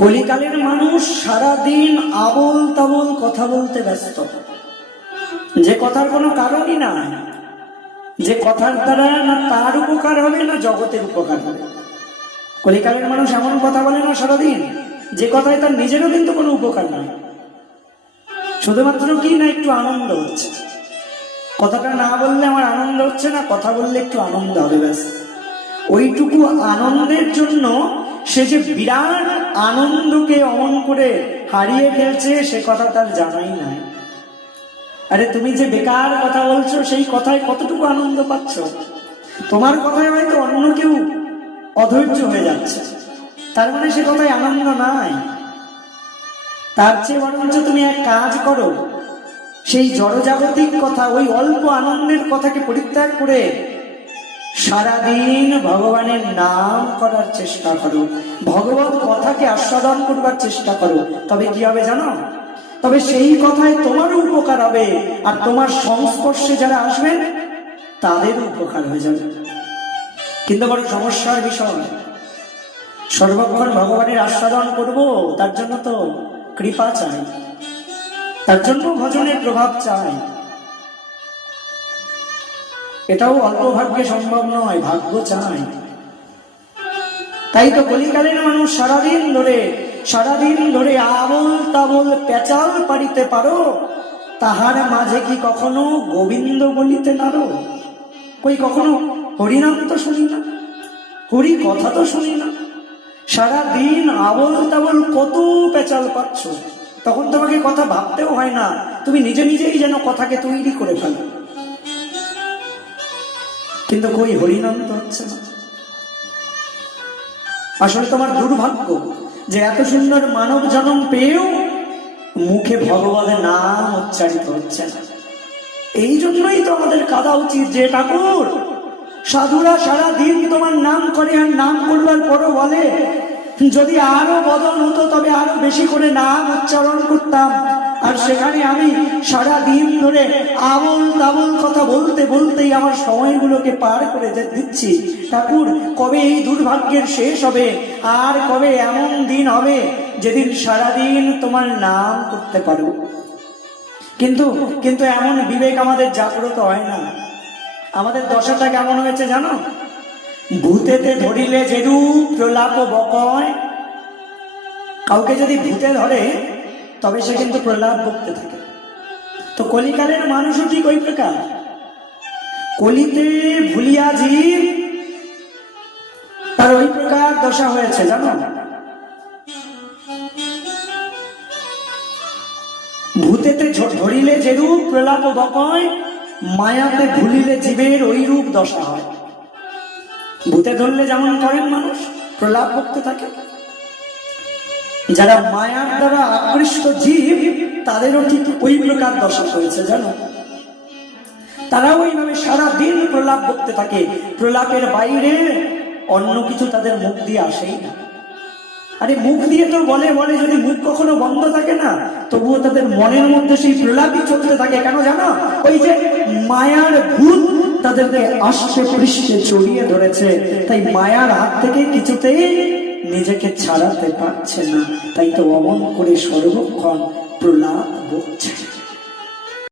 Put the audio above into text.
কলিকালের মানুষ সারাদিন আবোল তাবোল কথা বলতে ব্যস্ত, যে কথার কোনো কারণই না, যে কথার দ্বারা না তার উপকার হবে না জগতের উপকার হবে। কলিকালের মানুষ এমন কথা বলে না সারাদিন, যে কথায় তার নিজেরও কিন্তু কোনো উপকার নয়, শুধুমাত্র কি না একটু আনন্দ হচ্ছে। কথাটা না বললে আমার আনন্দ হচ্ছে না, কথা বললে একটু আনন্দ হবে ব্যাস। ওইটুকু আনন্দের জন্য সে যে বিরাট আনন্দকে অমন করে হারিয়ে ফেলছে সে কথা তার জানাই নাই। আরে তুমি যে বেকার কথা বলছো সেই কথায় কতটুকু আনন্দ পাচ্ছ? তোমার কথায় হয়তো অন্য কেউ অধৈর্য হয়ে যাচ্ছে, তার মানে সে কথায় আনন্দ নাই। তার চেয়ে বরঞ্চ তুমি এক কাজ করো, সেই জড়জাগতিক কথা, ওই অল্প আনন্দের কথাকে পরিত্যাগ করে সারাদিন ভগবানের নাম করার চেষ্টা করো, ভগবত কথাকে আস্বাদন করবার চেষ্টা করো। তবে কি হবে জানো? তবে সেই কথায় তোমারও উপকার হবে, আর তোমার সংস্পর্শে যারা আসবেন তাদেরও উপকার হয়ে যাবে। কিন্তু বড় সমস্যার বিষয়, সর্বক্ষণ ভগবানের আস্বাদন করব, তার জন্য তো কৃপা চাই, তার জন্য ভজনের প্রভাব চাই। এটাও অল্প ভাগ্যে সম্ভব নয়, ভাগ্য চাই। তাই তো কলিকালের মানুষ সারাদিন ধরে আবোল তাবোল পেঁচাল পারিতে পারো, তাহার মাঝে কি কখনো গোবিন্দ বলিতে নারো? কই কখনো হরিনাম তো শুনি না, হরি কথা তো শুনি না। সারাদিন আবোল তাবোল কত পেঁচাল পাচ্ছ, তখন তোমাকে কথা ভাবতেও হয় না, তুমি নিজে নিজেই যেন কথাকে তৈরি করে ফেলো। কিন্তু কই হরিনাম তো হচ্ছে না। আসলে তোমার দুর্ভাগ্য যে এত সুন্দর মানব জন্ম পেয়েও মুখে ভগবানের নাম উচ্চারিত হচ্ছে না। এই জন্যই তো আমাদের কাঁদা উচিত যে ঠাকুর, সাধুরা সারা দিন তোমার নাম করে, আর নাম করবার পরও বলে যদি আরো বদল হতো তবে আরো বেশি করে নাম উচ্চারণ করতাম, আর সেখানে আমি সারা দিন ধরে আবোল তাবোল কথা বলতে বলতেই আমার সময়গুলোকে পার করে দিচ্ছি। ঠাকুর, কবে এই দুর্ভাগ্যের শেষ হবে? আর কবে এমন দিন হবে যেদিন সারাদিন তোমার নাম করতে পারো? কিন্তু এমন বিবেক আমাদের জাগ্রত হয় না। আমাদের দশাটা কেমন হয়েছে জানো? ভূতেতে ধরিলে যেরূপ প্রলাপ বকয়, কাউকে যদি ভূতে ধরে তবে সে কিন্তু প্রলাপ বকতে থাকে। তো কলিকালের মানুষও ঠিক ওই প্রকার, কলিতে ভুলিয়া জীব, তার ওই প্রকার দশা হয়েছে জানো। ভূতেতে ধরিলে যেরূপ প্রলাপ বকয়, মায়াতে ভুলিলে জীবের ওই রূপ দশা হয়। ভূতে ধরলে যেমন করেন মানুষ, প্রলাপ বকতে থাকে, যারা মায়ার দ্বারা আকৃষ্ট জীব তাদেরও ঠিক ওই প্রকার দশা হয়েছে জানো। তারাও ওইভাবে সারাদিন প্রলাপ বকতে থাকে, প্রলাপের বাইরে অন্য কিছু তাদের মুখ দিয়ে আসেই না। আরে মুখ দিয়ে তো বলে যদি মুখ কখনো বন্ধ থাকে না, তবুও তাদের মনের মধ্যে সেই প্রলাপই চলতে থাকে। কেন জানো? ওই যে মায়ার ভূত তাদেরকে আষ্টে পৃষ্ঠে জড়িয়ে ধরেছে, তাই মায়ার হাত থেকে কিছুতেই নিজেকে ছাড়াতে পারছে না, তাই তো অমন করে সর্বক্ষণ প্রলাপ বকছে।